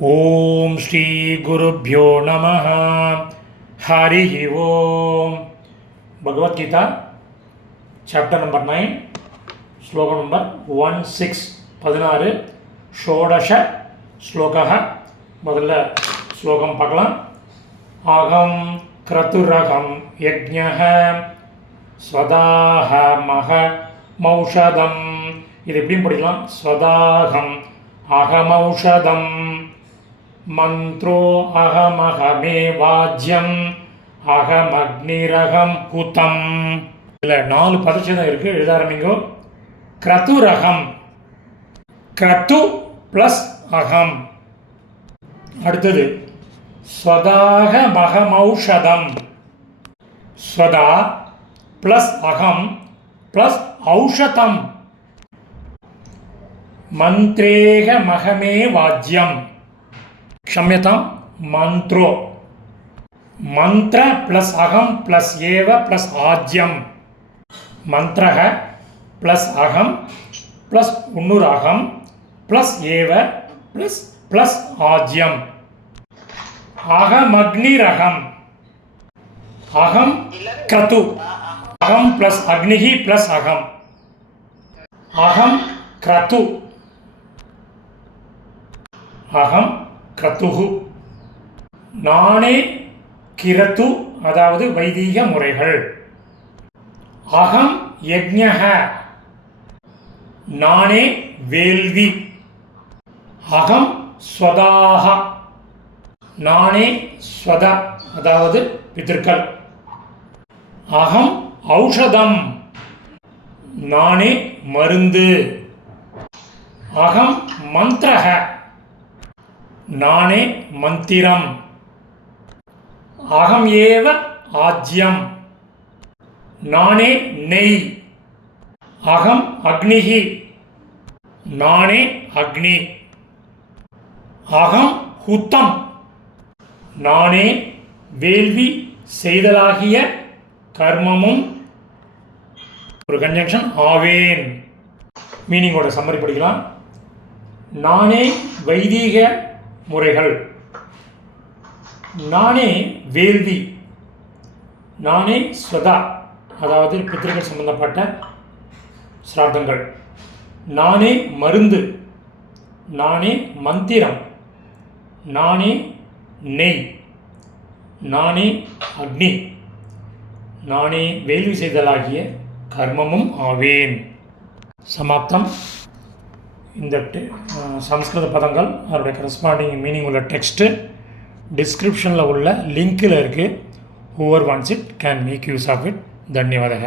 ஓம் ஸ்ரீ குருப்யோ நமः. ஹரி ஓம். Bhagavad Gita chapter number 9 ஸ்லோகம் number 16 ஷோடஷ ஸ்லோகः. முதல்ல ஸ்லோகம் பார்க்கலாம். அகம் க்ரதுரகம் யஜ்ஞः ஸ்வதாஹமஹ மௌஷதம். இது எப்படியும் படிக்கலாம். ஸ்வதாகம் அகமௌஷதம் மந்த்ரோ அகமஹமே வாஜ்யம் அகமக்னிரகம் ஹுதம். இதில் 4 பதச்சேதம் இருக்குது. எழுத ஆரம்பிங்கோ. க்ரதுரகம், க்ரது ப்ளஸ் அகம். அடுத்தது ஸ்வதாக மகமௌஷதம், ஸ்வதா ப்ளஸ் அகம் ப்ளஸ் ஔஷதம். மந்த்ரேக மகமே வாஜ்யம், க்ஷம்யதாம் மந்த்ரோ. மந்த்ர ப்ளஸ் அகம் ப்ளஸ் ஏவ ப்ளஸ் ஆஜ்யம். மந்த்ரக ப்ளஸ் அகம் ப்ளஸ் இன்னொரு அகம் ப்ளஸ் ஏவ ப்ளஸ் ப்ளஸ் ஆஜ்யம். அகமக்னிரகம், அகம் க்ரது, அகம் ப்ளஸ் அக்னிஹி ப்ளஸ் அகம். அகம் க்ரது, அகம் க்ரதுஹு. நானே கிரது, அதாவது வைதீக முறைகள். அகம் யஜ்ஞஹ, நானே வேள்வி. அகம் ஸ்வதாக, நானே ஸ்வத, அதாவது பிதர்கள். அகம் ஔஷதம், நானே மருந்து. அகம் மந்த்ரஹ, நானே மந்திரம். அகம் ஏவ ஆஜ்யம், நானே நெய். அகம் அக்னிஹி, நானே அக்னி. அகம் ஹுத்தம், நானே வேள்வி செய்தலாகிய கர்மமும் ஒரு கன்ஜங்ஷன் ஆவேன். மீனிங்கோட சம்மரி படிக்கலாம். நானே வைதீக முறைகள், நானே வேள்வி, நானே ஸ்வதா, அதாவது பித்திருக்கள் சம்பந்தப்பட்ட சிரார்த்தங்கள். நானே மருந்து, நானே மந்திரம், நானே நெய், நானே அக்னி, நானே வேள்வி செய்தலாகிய கர்மமும் ஆவேன். சமாப்தம். இந்த சம்ஸ்கிருத பதங்கள் அதோடைய கரஸ்பாண்டிங் மீனிங் உள்ள டெக்ஸ்ட்டு டிஸ்கிரிப்ஷனில் உள்ள லிங்க்கில் இருக்குது. Whoever wants it can make use of it. தன்யவாதக.